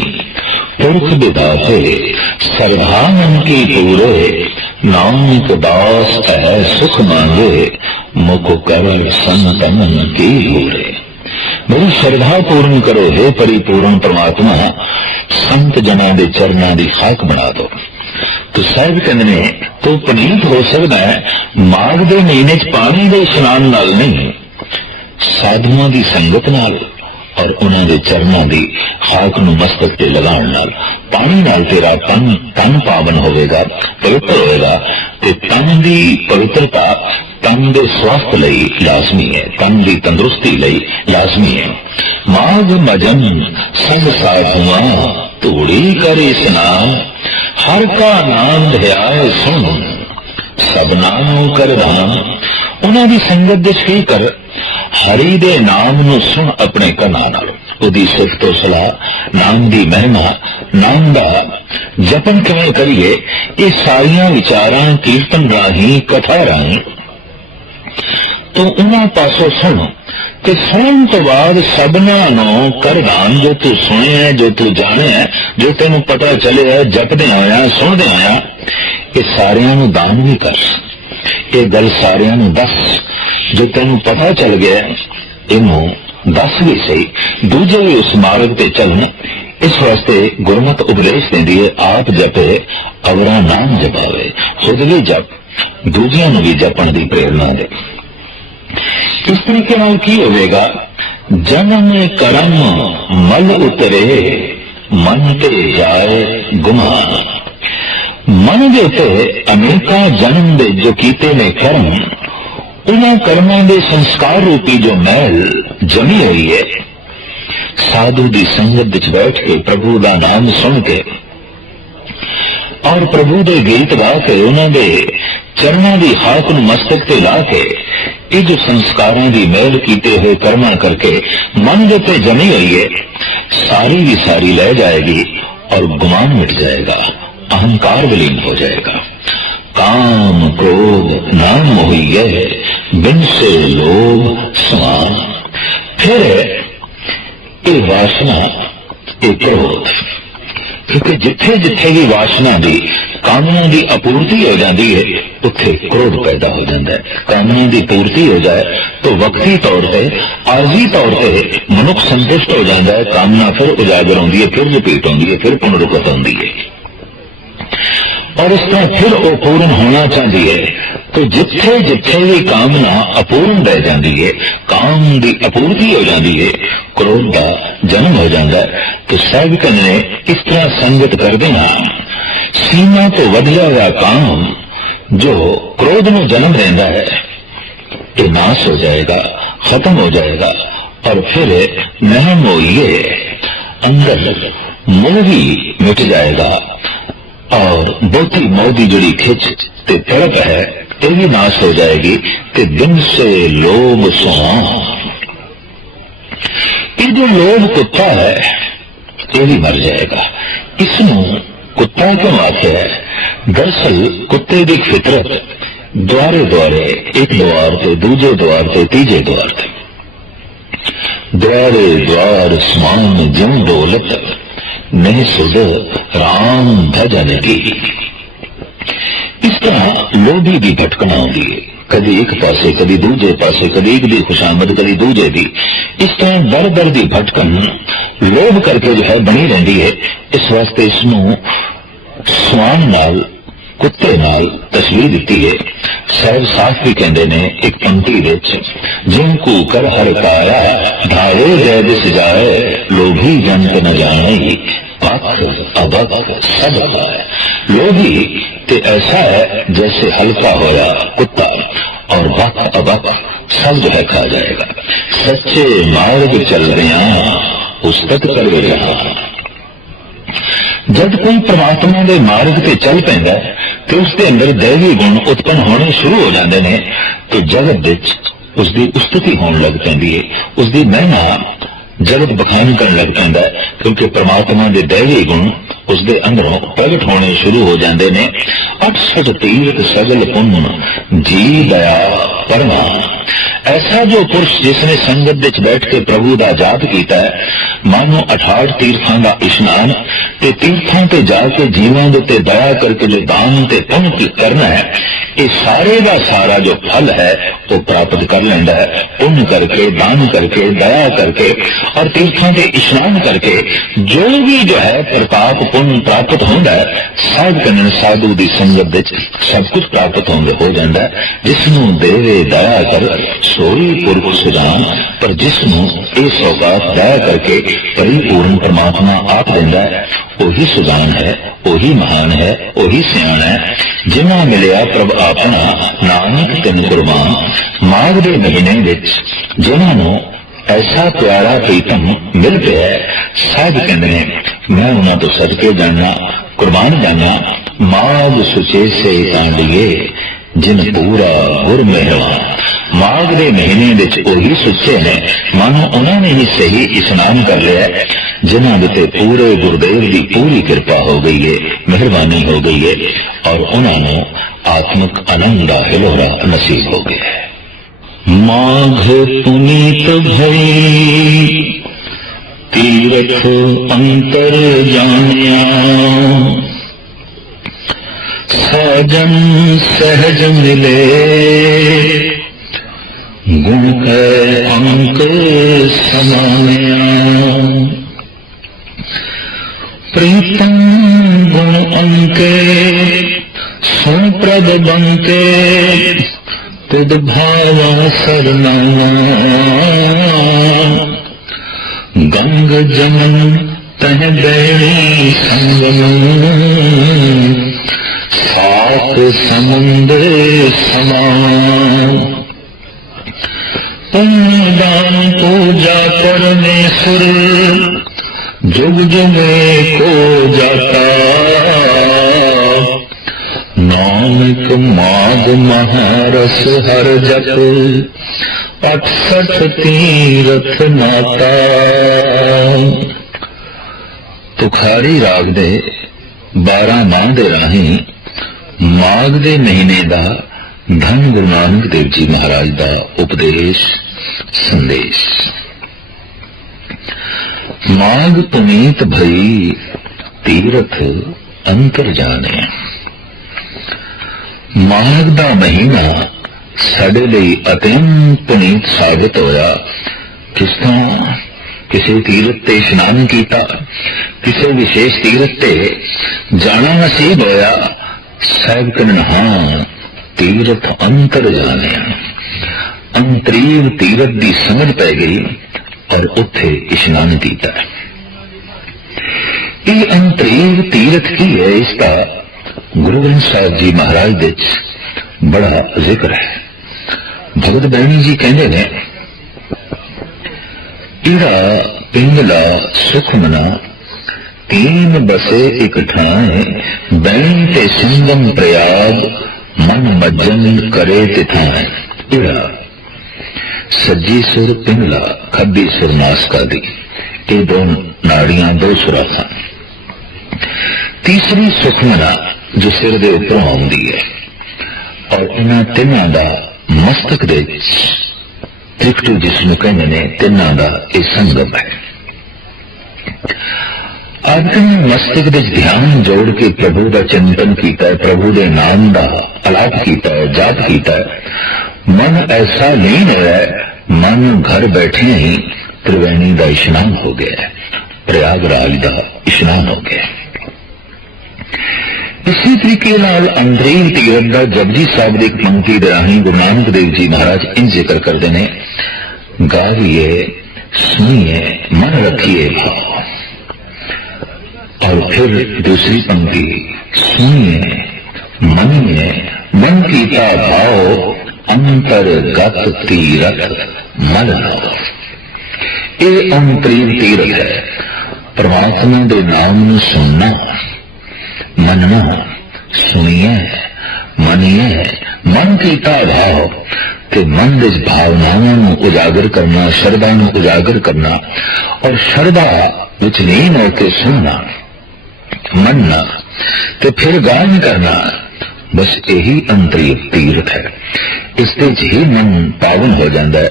ਪੁਰਖ ਵਿਦਾਤੇ ਸਰਧਾ ਮਨ ਕੀ ਪੂਰੇ ਨਾਨਕ ਦਾਸ ਹੈ ਸੁਖ ਮੰਗੇ, ਮੁਖ ਕਰ ਸੰਤਨ ਕੀ ਪੂਰੇ ਮੇਰੀ ਸ਼ਰਧਾ ਪੂਰਨ ਕਰੋ हे ਪਰਿਪੂਰਨ ਪ੍ਰਮਾਤਮਾ, ਸੰਤ ਜਨਾਂ ਦੇ ਚਰਨਾਂ ਦੀ ਖਾਕ ਬਣਾ ਦਿਓ। ਤੋ ਸਾਹਿਬ ਕਹਿੰਦੇ ਨੇ, ਤੂੰ ਪਨੀਤ ਹੋ ਸਕਦਾ ਹੈ, ਮਾਘ ਦੇ ਮਹੀਨੇ ਚ ਪਾਣੀ ਦੇ ਇਸ਼ਨਾਨ ਨਾਲ ਨਹੀਂ, ਸਾਧੂਆਂ ਦੀ ਸੰਗਤ ਨਾਲ ਔਰ ਉਹਨਾਂ ਦੇ ਚਰਨਾਂ ਦੀ ਖਾਕ ਨੂੰ ਮਸਤਕ ਤੇ ਲਗਾਉਣ ਨਾਲ। ਪਾਣੀ ਨਾਲ ਤੇਰਾ ਤਨ ਤਨ ਪਾਵਨ ਹੋਵੇਗਾ, ਪਵਿੱਤਰ ਹੋਵੇਗਾ, ਤੇ ਤਨ ਦੀ ਪਵਿੱਤਰਤਾ ਤਨ ਦੇ ਸਵਾਸਥ ਲਈ ਲਾਜ਼ਮੀ ਹੈ, ਤਨ ਦੀ ਤੰਦਰੁਸਤੀ ਲਈ ਲਾਜ਼ਮੀ ਹੈ। ਮਾਗ ਮਜਨ ਸੰਗ ਸਾਧੂਆਂ ਧੂੜੀ ਕਰ ਇਸਨਾਨ ਹਰ ਕਾ ਨਾਮ ਧਿਆਏ ਸੁਣ ਸਭਨਾ ਨੂੰ ਕਰਦਾਨ ਉਹਨਾਂ ਦੀ ਸੰਗਤ ਦੇ ਸਹੀ ਕਰ ਹਰੀ ਦੇ ਨਾਮ ਨੂੰ ਸੁਣ ਆਪਣੇ ਕੰਨਾਂ ਨਾਲ। ਉਹਦੀ ਸਿਫਤ ਤੋਂ ਸਲਾਹ ਨਾਮ ਦੀ ਮਹਿਮਾ ਨਾਮ ਦਾ ਜਪਨ ਕਿਵੇਂ ਕਰੀਏ ਇਹ ਸਾਰੀਆਂ ਵਿਚਾਰਾਂ ਕੀਰਤਨ ਰਾਹੀਂ ਕਥਾ ਰਾਹੀਂ ਤੂੰ ਉਹਨਾਂ ਪਾਸੋਂ ਸੁਣ ਤੇ ਸੁਣਨ ਤੋਂ ਬਾਅਦ ਸਭਨਾ ਨੂੰ ਕਰਦਾਨ ਜੋ ਤੂੰ ਸੁਣਿਆ ਜੋ ਤੂੰ ਜਾਣਿਆ ਜੋ ਤੈਨੂੰ ਪਤਾ ਚੱਲਿਆ ਜਪਦੇ ਆਇਆ ਸੁਣਦੇ ਆਇਆ ਇਹ ਸਾਰਿਆਂ ਨੂੰ ਦਾਨ ਵੀ ਕਰ ਇਹ ਗੱਲ ਸਾਰਿਆਂ ਨੂੰ ਦੱਸ ਜੋ ਤੈਨੂੰ ਪਤਾ ਚੱਲ ਗਿਆ ਇਹਨੂੰ ਦੱਸ ਵੀ ਸਹੀ ਦੂਜੇ ਵੀ ਉਸ ਮਾਰਗ ਤੇ ਚੱਲਣ, ਇਸ ਵਾਸਤੇ ਗੁਰਮਤ ਉਪਦੇਸ਼ ਦਿੰਦੀ ਹੈ ਆਪ ਜਪੇ, ਅਵਰਾ ਨਾਮ ਜਪਾਵੇ, ਖੁਦ ਵੀ ਜਪ, ਦੂਜਿਆਂ ਨੂੰ ਵੀ ਜਪਣ ਦੀ ਪ੍ਰੇਰਣਾ ਦੇ। ਇਸ ਤਰੀਕੇ ਨਾਲ ਕੀ ਹੋਵੇਗਾ? ਜਨਮ ਕਰਮ ਮਲ ਉਤਰੇ, ਮਨ ਤੇ ਜਾਏ ਗੁਮਾਨ। ਮਨ ਦੇ ਉੱਤੇ ਅਨੇਕਾਂ ਜਨਮ ਦੇ ਜੋ ਕੀਤੇ ਨੇ ਕਰਮ ਉਹਨਾਂ ਕਰਮਾਂ ਦੇ ਸੰਸਕਾਰ ਰੂਪੀ ਜੋ ਮਹਿਲ ਜਮੀ ਹੋਈ ਹੈ ਸਾਧੂ ਦੀ ਸੰਗਤ ਵਿੱਚ ਬੈਠ ਕੇ ਪ੍ਰਭੂ ਦਾ ਨਾਮ ਸੁਣ ਕੇ ਔਰ ਪ੍ਰਭੂ ਦੇ ਗੀਤ ਗਾ ਕੇ ਉਹਨਾਂ ਦੇ ਚਰਨਾਂ ਦੀ ਹਾਕ ਨੂੰ ਮਸਤਕ ਤੇ ਲਾ ਕੇ ਇਹ ਜੋ ਸੰਸਕਾਰਾਂ ਦੀ ਮਹਿਲ ਕੀਤੇ ਹੋਏ ਕਰਮਾਂ ਕਰਕੇ ਮਨ ਦੇ ਤੇ ਜਮੀ ਹੋਈ ਹੈ ਸਾਰੀ ਦੀ ਸਾਰੀ ਲੈ ਜਾਏਗੀ ਔਰ ਗੁਮਾਨ ਮਿਟ ਜਾਏਗਾ ਅਹੰਕਾਰ ਵਿਲੀਨ ਹੋ ਜਾਏਗਾ काम क्रोध न मोहिए बिन से लोभ समान फिर ਇਹ ਵਾਸਨਾ ਇਹ ਕ੍ਰੋਧ ਕਿਉਂਕਿ ਜਿੱਥੇ ਜਿੱਥੇ ਵੀ ਵਾਸਨਾ ਦੀ ਕਾਮਨਾ ਦੀ ਅਪੂਰਤੀ ਹੋ ਜਾਂਦੀ ਹੈ ਉੱਥੇ ਕ੍ਰੋਧ ਪੈਦਾ ਹੋ ਜਾਂਦਾ ਹੈ ਕਾਮਨਾ ਦੀ ਪੂਰਤੀ ਹੋ ਜਾਏ ਤਾਂ ਵਕਤੀ ਤੌਰ ਤੇ ਆਰਜ਼ੀ ਤੌਰ ਤੇ ਮਨੁੱਖ ਸੰਤੁਸ਼ਟ ਹੋ ਜਾਂਦਾ ਹੈ ਕਾਮਨਾ ਫਿਰ ਉਜਾਗਰ ਹੁੰਦੀ ਹੈ ਫਿਰ ਰਿਪੀਟ ਹੁੰਦੀ ਹੈ ਫਿਰ ਪੁਨਰੁਕਤ ਹੁੰਦੀ ਹੈ और इस तरह फिर वो पूर्ण होना चाहती है तो जिथे जिथे भी कामना अपूर्ण रह जाती है काम की अपूर्ति हो जाती है क्रोध का जन्म हो जाता है तो सैवकन ने इस तरह संगत करते हैं सीमा तो वधिया हुआ काम जो क्रोध में जन्म रहता है ये नाश हो जाएगा खत्म हो जाएगा और फिर मैं मोहिए अंदर मोह भी मिट जाएगा और ਬਹੁਤੀ ਮੌਦੀ ਜਿਹੜੀ ਖਿੱਚ ਤੇ ਤੜਪ ਹੈ, ਇਹ ਵੀ ਨਾਸ਼ ਹੋ ਜਾਏਗੀ ਤੇ ਦਿਨ ਸੇ ਲੋਭ ਸੁਆ ਇਹ ਜੋ ਲੋਭ ਕੁੱਤਾ ਹੈ, ਇਹ ਵੀ ਮਰ ਜਾਏਗਾ। ਇਸ ਨੂੰ ਕੁੱਤਾ ਕਿਉਂ ਆਖਿਆ ਹੈ? ਦਰਸਲ ਕੁੱਤੇ ਦੀ ਫਿਤਰਤ ਦੁਆਰੇ ਦੁਆਰੇ, ਇੱਕ ਦੁਆਰ ਤੇ ਦੂਜੇ ਦੁਆਰ ਤੇ ਤੀਜੇ ਦੁਆਰ ਤੇ। ਦੁਆਰੇ ਦੁਆਰ ਸਮਾਨ ਜਿਉ ਦੌਲਤ ਨਹੀਂ ਸੁਧ ਰਾਮ ਭਜਨ ਕੀ ਇਸ ਤਰ੍ਹਾਂ ਲੋਭੀ ਦੀ ਭਟਕਣਾ ਆਉਂਦੀ ਹੈ ਕਦੀ ਇੱਕ ਪਾਸੇ ਕਦੇ ਦੂਜੇ ਪਾਸੇ ਕਦੇ ਇੱਕ ਦੀ ਖੁਸ਼ਾਮਦ ਕਦੀ ਦੂਜੇ ਦੀ ਇਸ ਤਰ੍ਹਾਂ ਦਰ ਦਰ ਦੀ ਭਟਕਣ ਲੋਭ ਕਰਕੇ ਜੋ ਹੈ ਬਣੀ ਰਹਿੰਦੀ ਹੈ ਇਸ ਵਾਸਤੇ ਇਸ ਨੂੰ ਸਵਾਨ ਨਾਲ ਕੁੱਤੇ ਨਾਲ ਤਸਵੀਰ ਦਿੱਤੀ ਹੈ ਸਾਹਿਬ ਸਾਫ ਵੀ ਕਹਿੰਦੇ ਨੇ ਇੱਕ ਪੰਕਤੀ ਵਿੱਚ ਜਿਨ ਕੋ ਕਰ ਹਰ ਕਾਇਆ ਧਾਰੇ ਜੈ ਦਿਸ ਜਾਏ ਲੋਭੀ ਜੰਤ ਨ ਜਾਣੇ पख अबक सब है लोभी ते ऐसा है जैसे हल्का होया कुत्ता और बक अबक सब जो है खा जाएगा सच्चे मार्ग चल रहा उस्तत कर जहां ਜਦ ਕੋਈ ਪ੍ਰਮਾਤਮਾ ਦੇ ਮਾਰਗ ਤੇ ਚੱਲ ਪੈਂਦਾ ਹੈ ਤੇ ਉਸ ਦੇ ਅੰਦਰ ਦੇਵੀ ਗੁਣ ਉਤਪੰਨ ਹੋਣੇ ਸ਼ੁਰੂ ਹੋ ਜਾਂਦੇ ਨੇ ਤੇ ਜਗਤ ਵਿੱਚ ਉਸ ਦੀ ਉਸਤਤੀ ਹੋਣ ਲੱਗ ਪੈਂਦੀ ਹੈ ਉਸ ਦੀ ਮਹਿਮਾ ਜਗਤ ਬਖਾਨ ਕਰਨ ਲੱਗ ਪੈਂਦਾ ਹੈ ਕਿਉਂਕਿ ਪ੍ਰਮਾਤਮਾ ਦੇ ਦੇਵੀ ਗੁਣ ਉਸ ਦੇ ਅੰਦਰੋਂ ਪ੍ਰਗਟ ਹੋਣੇ ਸ਼ੁਰੂ ਹੋ ਜਾਂਦੇ ਨੇ। 68 ਤੀਰਥ ਸਗਲ ਪੁੰਨ ਜੀ ਦਇਆ ਪਰਮਾ। ਐਸਾ ਜੋ ਪੁਰਸ਼ ਜਿਸ ਨੇ ਸੰਗਤ ਵਿੱਚ ਬੈਠ ਕੇ ਪ੍ਰਭੂ ਦਾ ਜਾਪ ਕੀਤਾ ਹੈ ਮਾਨੋ 68 ਤੀਰਥਾਂ ਦਾ ਇਸ਼ਨਾਨ ਤੇ ਤੀਰਥਾਂ ਤੇ ਜਾ ਕੇ ਜੀਵਾਂ ਦੇ ਉੱਤੇ ਦਇਆ ਕਰਕੇ ਜੋ ਦਾਨ ਤੇ ਪੁੰਨ ਕੀ ਕਰਨਾ ਹੈ ਇਹ ਸਾਰੇ ਦਾ ਸਾਰਾ ਜੋ ਫਲ ਹੈ ਉਹ ਪ੍ਰਾਪਤ ਕਰ ਲੈਂਦਾ ਹੈ ਪੁੰਨ ਕਰਕੇ ਦਾਨ ਕਰਕੇ ਦਇਆ ਕਰਕੇ ਔਰ ਤੀਰਥਾਂ ਤੇ ਇਸ਼ਨਾਨ ਕਰਕੇ ਜੋ ਵੀ ਜੋ ਹੈ ਪ੍ਰਤਾਪ ਪੁੰਨ ਪ੍ਰਾਪਤ ਹੁੰਦਾ ਹੈ ਸਾਧ ਸਾਧੂ ਦੀ ਸੰਗਤ ਵਿੱਚ ਸਭ ਕੁਝ ਪ੍ਰਾਪਤ ਹੁੰਦੇ ਹੋ ਜਾਂਦਾ ਜਿਸ ਨੂੰ ਦੇਵੇ ਦਇਆ ਕਰ ਸੋਈ ਪੁਰਖ ਸੁਜਾਨ ਪਰ ਜਿਸ ਨੂੰ ਇਹ ਸੌਗਾਤ ਦਇਆ ਕਰਕੇ ਪਰਿਪੂਰਨ ਪਰਮਾਤਮਾ ਆਪ ਦਿੰਦਾ ਹੈ ਉਹੀ ਸੁਜਾਨ ਹੈ ਉਹੀ ਮਹਾਨ ਹੈ ਉਹੀ ਸਿਆਣ ਹੈ। ਜਿਨ੍ਹਾਂ ਮਿਲਿਆ ਪ੍ਰਭ ਆਪਣਾ ਨਾਨਕ ਤਿੰਨ ਕੁਰਬਾਨ ਮਾਘ ਦੇ ਮਹੀਨੇ ਵਿੱਚ ਜਿਨ੍ਹਾਂ ਨੂੰ ਐਸਾ ਪਿਆਰਾ ਪ੍ਰੀਤਮ ਮਿਲ ਪਿਆ ਹੈ, ਸਾਧ ਕਹਿੰਦੇ ਨੇ ਮੈਂ ਉਹਨਾਂ ਤੋਂ ਸਦਕੇ ਜਾਣਾ ਕੁਰਬਾਨ ਜਾਣਾ। ਮਾਘ ਸੁਚੇ ਸੇ ਕਾਂਡੀਏ ਜਿਨ ਪੂਰਾ ਗੁਰ ਮਹਿਵਾ ਮਾਘ ਦੇ ਮਹੀਨੇ ਵਿੱਚ ਉਹੀ ਸੁੱਚੇ ਨੇ। ਮਾਨੋ ਉਹਨਾਂ ਨੇ ਹੀ ਸਹੀ ਇਸ਼ਨਾਨ ਕਰ ਲਿਆ। ਜਿਨ੍ਹਾਂ ਦੇ ਪੂਰੇ ਗੁਰਦੇਵ ਦੀ ਪੂਰੀ ਕਿਰਪਾ ਹੋ ਗਈ ਹੈ ਮਿਹਰਬਾਨੀ ਹੋ ਗਈ ਹੈ ਔਰ ਉਹਨਾਂ ਨੂੰ ਆਤਮਿਕ ਆਨੰਦ ਦਾ ਹਿਲੋਰਾ ਨਸੀਬ ਹੋ ਗਿਆ ਮਾਘ ਪੁਨੀਤ ਭਈ, ਤੀਰਥ ਅੰਤਰ ਜਾਣਿਆ। सहजम सहज मिले गुण के अंक समानया प्रीतम गुण अंके सुप्रद बंके तुद भावा सरनामा गंग जमन तह बेणी संगम ਸਾਤ ਸਮੁੰਦਰੇ ਸਮਾਨ ਪੁੰਨਦਾਨ ਪੂਜਾ ਕਰਨੇ ਸੁਰ ਜੁਗ ਜੁਗੇ ਕੋ ਜਾਤਾ ਨਾਨਕ ਮਾਗ ਮਹਾਰਸ ਹਰ ਜਪ ਅਠਸਠ ਤੀਰਥ ਨਾਤਾ, ਤੁਖਾਰੀ ਰਾਗ ਦੇ 12 ਮਾਂ ਦੇ ਰਾਹੀਂ ਮਾਘ ਦੇ ਮਹੀਨੇ ਦਾ ਧੰਨ ਗੁਰੂ ਨਾਨਕ ਦੇਵ ਜੀ ਮਹਾਰਾਜ ਦਾ ਉਪਦੇਸ਼, ਸੰਦੇਸ਼। ਮਾਘ ਪੁਨੀਤ ਭਈ ਤੀਰਥ ਅੰਤਰ ਜਾਣੇ। ਮਾਘ ਦਾ ਮਹੀਨਾ ਸਾਡੇ ਲਈ ਅਤਿੰਤ ਪੁਨੀਤ ਸਾਬਤ ਹੋਇਆ। ਕਿਸ ਤਰ੍ਹਾਂ? ਕਿਸੇ ਤੀਰਥ ਤੇ ਇਸ਼ਨਾਨ ਕੀਤਾ, ਕਿਸੇ ਵਿਸ਼ੇਸ਼ ਤੀਰਥ ਤੇ ਜਾਣਾ ਨਸੀਬ ਹੋਇਆ। ਸਹਿਬ ਕਰਨ ਹਾਂ ਤੀਰਥ ਅੰਤਰ ਜਾਣਿਆ ਅੰਤਰੀਵ ਤੀਰਥ ਦੀ ਸਮਝ ਪੈ ਗਈ ਔਰ ਉੱਥੇ ਇਸ਼ਨਾਨ ਕੀਤਾ ਇਹ ਅੰਤਰੀਵ ਤੀਰਥ ਕੀ ਹੈ ਇਸ ਦਾ ਗੁਰੂ ਗ੍ਰੰਥ ਸਾਹਿਬ ਜੀ ਮਹਾਰਾਜ ਦੇ ਬੜਾ ਜ਼ਿਕਰ ਹੈ ਭਗਤ ਬੈਣੀ ਜੀ ਕਹਿੰਦੇ ਨੇ ਇਹਦਾ ਪਿੰਗਲਾ ਸੁਖਮਨਾ ਮਨਾ ਤੀਨ ਬਸੇ ਇਕ ਠਾਏ ਬੈਣੀ ਤੇ ਸੰਗਮ ਪ੍ਰਯਾਗ ਮਨ ਮੱਜਨ ਕਰੇ ਤਿਥਾਏ ਇਹਦਾ ਸੱਜੀ ਸੁਰ ਪਿੰਗਲਾ ਖੱਬੀ ਸੁਰ ਨਾਸਕਾ ਦੀ ਇਹ ਦੋ ਨਾੜੀਆਂ ਦੋ ਸੁਰਾਖਾਂ ਤੀਸਰੀ ਸੁਖਮਨਾ ਜੋ ਸਿਰ ਦੇ ਉੱਪਰੋਂ ਆਉਂਦੀ ਹੈ ਔਰ ਇਹਨਾਂ ਤਿੰਨਾਂ ਦਾ ਮਸਤਕ ਦੇ ਵਿੱਚ ਤ੍ਰਿਕਟੂ ਜਿਸ ਨੂੰ ਕਹਿੰਦੇ ਨੇ ਤਿੰਨਾਂ ਦਾ ਇਹ ਸੰਗਮ ਹੈ ਆਪਣੇ ਮਸਤਕ ਦੇ ਵਿੱਚ ਧਿਆਨ ਜੋੜ ਕੇ ਪ੍ਰਭੂ ਦਾ ਚਿੰਤਨ ਕੀਤਾ ਹੈ ਪ੍ਰਭੂ ਦੇ ਨਾਮ ਦਾ ਅਲਾਪ ਕੀਤਾ ਹੈ ਜਾਪ ਕੀਤਾ ਹੈ ਮਨ ਐਸਾ ਨਹੀਂ ਹੋਇਆ ਮਨ ਘਰ ਬੈਠੇ ਹੀ ਤ੍ਰਿਵੇਣੀ ਦਾ ਇਸ਼ਨਾਨ ਹੋ ਗਿਆ ਹੈ ਪ੍ਰਯਾਗਰਾਜ ਦਾ ਇਸ਼ਨਾਨ ਹੋ ਗਿਆ ਹੈ ਇਸੇ ਤਰੀਕੇ ਨਾਲ ਅੰਦਰੀਨ ਤੀਰਥ ਦਾ ਜਪਜੀ ਸਾਹਿਬ ਦੀ ਇੱਕ ਪੰਕਤੀ ਦੇ ਰਾਹੀਂ ਗੁਰੂ ਨਾਨਕ ਦੇਵ ਜੀ ਮਹਾਰਾਜ ਇੰਜ ਜ਼ਿਕਰ ਕਰਦੇ ਨੇ ਗਾਵੀਏ ਸੁਣੀਏ ਮਨ ਰੱਖੀਏ ਭਾਵ और फिर दूसरी पंक्ति सुनिए मनिए मन कीता भाव अंतर्गत तीरथ मल ਇਹ ਅੰਤਰੀਵ ਤੀਰਥ ਹੈ ਪਰਮਾਤਮਾ ਦੇ ਨਾਮ ਨੂੰ ਸੁਣਨਾ ਮੰਨਣਾ ਸੁਣੀਏ ਮੰਨੀਏ ਮਨ ਕੀਤਾ ਭਾਵ ਤੇ ਮਨ ਦੇ ਭਾਵਨਾਵਾਂ ਨੂੰ ਉਜਾਗਰ ਕਰਨਾ ਸ਼ਰਧਾ ਨੂੰ ਉਜਾਗਰ ਕਰਨਾ ਔਰ ਸ਼ਰਧਾ ਵਿੱਚ ਲੀਨ ਹੋ ਕੇ ਸੁਣਨਾ ਮੰਨਣਾ ਤੇ ਫਿਰ ਗਾਇਨ ਕਰਨਾ, ਬਸ ਇਹੀ ਅੰਤਰੀ ਤੀਰਥ ਹੈ। ਇਸ ਦੇ ਚ ਮਨ ਪਾਵਨ ਹੋ ਜਾਂਦਾ ਹੈ।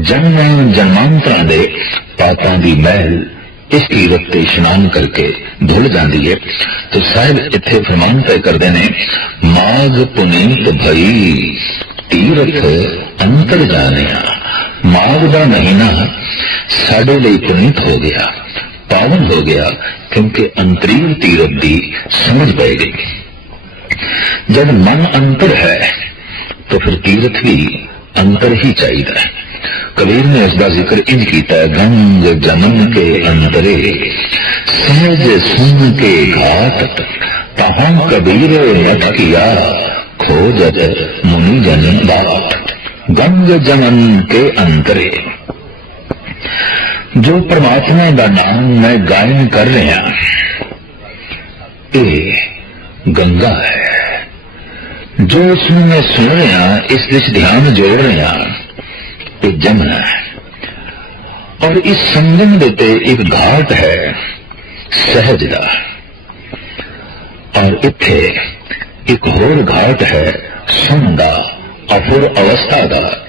ਜਨਮਾਂ ਜਨਮਾਂਤਰਾਂ ਦੇ ਪਾਪਾਂ ਦੀ ਮਹਿਲ ਇਸ ਤੀਰਥ ਤੇ ਇਸ਼ਨਾਨ ਕਰਕੇ ਧੁੱਲ ਜਾਂਦੀ ਹੈ। ਤੇ ਸਾਹਿਬ ਇੱਥੇ ਫਰਮਾਨ ਤੈ ਕਰਦੇ ਨੇ, ਮਾਘ ਪੁਨੀਤ ਭਈ ਤੀਰਥ ਅੰਤਰ ਜਾਣਿਆ। ਮਾਘ ਦਾ ਮਹੀਨਾ ਸਾਡੇ ਲਈ ਪੁਨੀਤ ਹੋ ਗਿਆ। تاون ہو گیا کیونکہ انتریر تیرت بھی سمجھ پہ گی جب من انتر ہے، تو پھر تیرت بھی انتر ہی چاہیے۔ کبیر نے اس کا ذکر ان کیتا ہے گنگ جنم کے انترے، سہج سن کے گھات تہم کبیر نت کیا، کھوجت منی جنم بات۔ گنگ جنم کے انترے۔ ਜੋ ਪਰਮਾਤਮਾ ਦਾ ਨਾਮ ਮੈਂ ਗਾਇਨ ਕਰ ਰਿਹਾ, ਇਹ ਗੰਗਾ ਹੈ। ਜੋ ਉਸ ਨੂੰ ਮੈਂ ਸੁਣ ਰਿਹਾ, ਇਸ ਵਿੱਚ ਧਿਆਨ ਜੋੜ ਰਿਹਾ, ਇਹ ਜਮਨਾ ਹੈ। ਔਰ ਇਸ ਸੰਗਮ ਦੇ ਤੇ ਇੱਕ ਘਾਟ ਹੈ, ਸਹਿਜ ਦਾ। ਔਰ ਇੱਥੇ ਇੱਕ ਹੋਰ ਘਾਟ ਹੈ ਸੁੰਦਾ ਅਪੁਰ ਅਵਸਥਾ ਦਾ।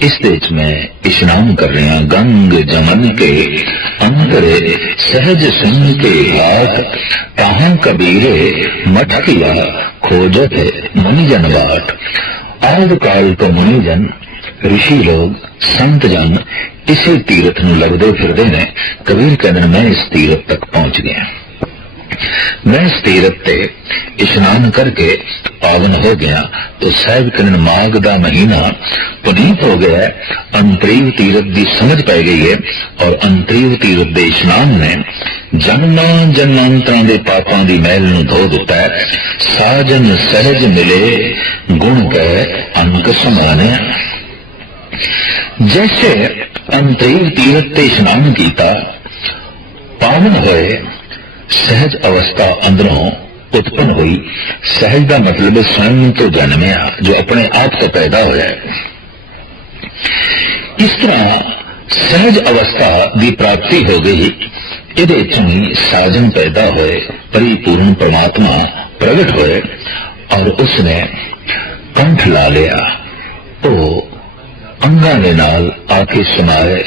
ਇਸ ਦੇ ਵਿੱਚ ਮੈਂ ਇਸ਼ਨਾਨ ਕਰ ਰਿਹਾ ਗੰਗ ਜਮਨ ਕੇ ਅੰਤਰੇ ਸਹਿਜ ਸੁਨ ਕੇ ਘਾਟ ਤਾਹਾਂ ਕਬੀਰੇ ਮਠਕਿਆ खोजत है मुनि जन बाट आद काल तो मुनि जन ऋषि लोग संत जन इसे तीर्थ ਨੂੰ ਲੱਗਦੇ ਫਿਰਦੇ ਨੇ ਕਬੀਰ ਕਹਿੰਦੇ ਨੇ ਮੈਂ ਇਸ ਤੀਰਥ ਤੱਕ ਪਹੁੰਚ ਗਿਆ ਮੈਂ ਇਸ ਤੀਰਥ ਤੇ ਇਸ਼ਨਾਨ ਕਰਕੇ ਪਾਵਨ ਹੋ ਗਿਆ तो ਸਾਹਿਬ ਕਹਿੰਦੇ ਮਾਘ ਦਾ ਮਹੀਨਾ ਪੁਨੀਤ ਹੋ ਗਿਆ। ਅੰਤਰੀਵ ਤੀਰਥ ਦੀ ਸਮਝ ਪੈ ਗਈ ਹੈ ਔਰ ਅੰਤਰੀਵ ਤੀਰਥ ਦੇ ਇਸ਼ਨਾਨ ਨੇ ਜਨਮਾਂ ਜਨਮਾਂਤਰਾਂ ਦੇ ਪਾਪਾਂ ਦੀ ਮਹਿਲ ਨੂੰ ਧੋ ਦਿੱਤਾ। ਹੈ ਸਾਜਨ ਸਹਿਜ ਮਿਲੇ, ਗੁਣ ਕੈ ਅੰਕ ਸਮਾਨ। ਜੈਸੇ ਅੰਤਰੀਵ ਤੀਰਥ ਤੇ ਇਸ਼ਨਾਨ ਕੀਤਾ, ਪਾਵਨ ਹੋਏ ਸਹਿਜ ਅਵਸਥਾ ਅੰਦਰੋਂ ਉਤਪਨ ਹੋਈ। ਸਹਿਜ ਦਾ ਮਤਲਬ ਹੈ ਸਵੈਮ ਤੋਂ ਜਨਮਿਆ, ਜੋ ਆਪਣੇ ਆਪ ਤੋਂ ਪੈਦਾ ਹੋਇਆ ਹੈ। ਇਸ ਤਰ੍ਹਾਂ ਸਹਿਜ ਅਵਸਥਾ ਦੀ ਪ੍ਰਾਪਤੀ ਹੋ ਗਈ। ਇਹਦੇ ਚੋਂ ਸਾਜਨ ਪੈਦਾ ਹੋਏ, ਪਰਿਪੂਰਨ ਪ੍ਰਮਾਤਮਾ ਪ੍ਰਗਟ ਹੋਏ ਔਰ ਉਸਨੇ ਕੰਠ ਲਾ ਲਿਆ। ਉਹ ਅੰਗਾਂ ਦੇ ਨਾਲ ਆ ਕੇ ਸਮਾਏ